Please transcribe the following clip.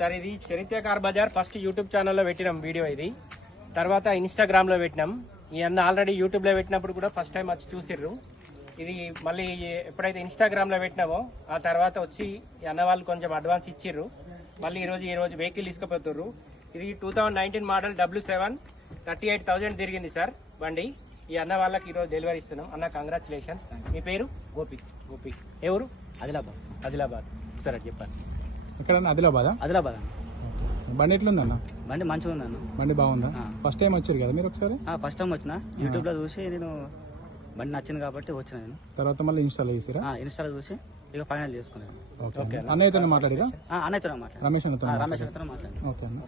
Sir ఇది చరిత్ర car Bazar first YouTube ఛానల్లో పెట్టినాం వీడియో ఇది. తర్వాత ఇన్స్టాగ్రామ్లో పెట్టినాం. ఈ అన్న ఆల్రెడీ యూట్యూబ్లో పెట్టినప్పుడు కూడా ఫస్ట్ టైం వచ్చి చూసిర్రు. ఇది మళ్ళీ ఎప్పుడైతే ఇన్స్టాగ్రామ్లో పెట్టినామో ఆ తర్వాత వచ్చి ఈ అన్న వాళ్ళు కొంచెం అడ్వాన్స్ ఇచ్చిర్రు. మళ్ళీ ఈ రోజు వెహికల్ తీసుకుపోతుర్రు. ఇది 2019 మోడల్ W7 38,000 తిరిగింది సార్ బండి. ఈ అన్న వాళ్ళకి ఈరోజు డెలివరీ ఇస్తున్నాం. అన్న కంగ్రాచులేషన్స్. మీ పేరు? గోపి. గోపి. ఎవరు? ఆదిలాబాద్. సరే చెప్పండి. ఎక్కడ? ఆదిలాబాద్ అన్న. బండి ఎట్లుందన్న? బండి మంచిగా ఉందన్న. బండి బాగుందా? ఫస్ట్ టైం వచ్చారు కదా మీరు ఒకసారి? ఫస్ట్ టైం వచ్చిన యూట్యూబ్ లో చూసి నేను బండి నచ్చింది కాబట్టి వచ్చిన నేను. తర్వాత మళ్ళీ ఇన్స్టాల్ చేసారా? ఇన్స్టాల్ చూసి ఇక ఫైనల్ చేసుకున్నాను. అన్నయ్యతో మాట్లాడిరా? అన్నయ్యతో మాట్లాడు. రమేష్ అన్నతో రమేష్ అన్నతో మాట్లాడు. ఓకే అన్న.